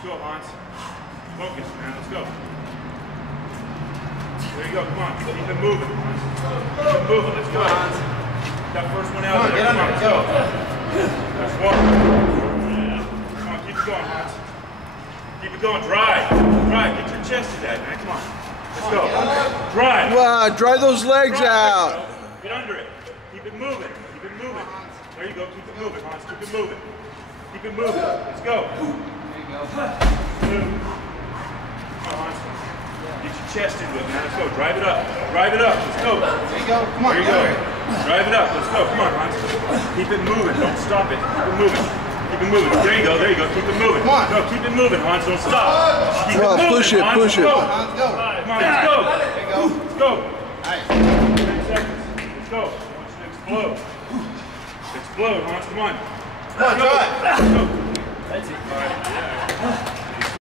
Let's go, Hans. Focus, man. Let's go. There you go. Come on. Keep it moving, Hans. Keep it moving. Let's go, Hans. That first one out there. Come on, let's go. That's one. Come on, keep it going, Hans. Keep it going. Drive. Drive. Get your chest to that, man. Come on. Let's go. Drive. Wow, drive those legs out. Get under it. Keep it moving. Keep it moving. There you go. Keep it moving, Hans. Keep it moving. Keep it moving. Let's go. There you go. Move. Come on, Hans. Get your chest into it, man. Let's go. Drive it up. Drive it up. Let's go. There you go. Come on. There you go. Drive it up. Let's go. Come on, Hans. Keep it moving. Don't stop it. Keep it moving. Keep it moving. There you go. There you go. Keep it moving. Come on. No, keep it moving, Hans. Don't stop. Keep Well, it moving, push it, Hans. push it. Let's go. Hans, go. Come on, let's go. There you go. Let's go. Nice. 10 seconds. Let's go. I want you to explode. Explode, Hans. Come on. Come on, try it. Let's go. That's it. All right. Yeah.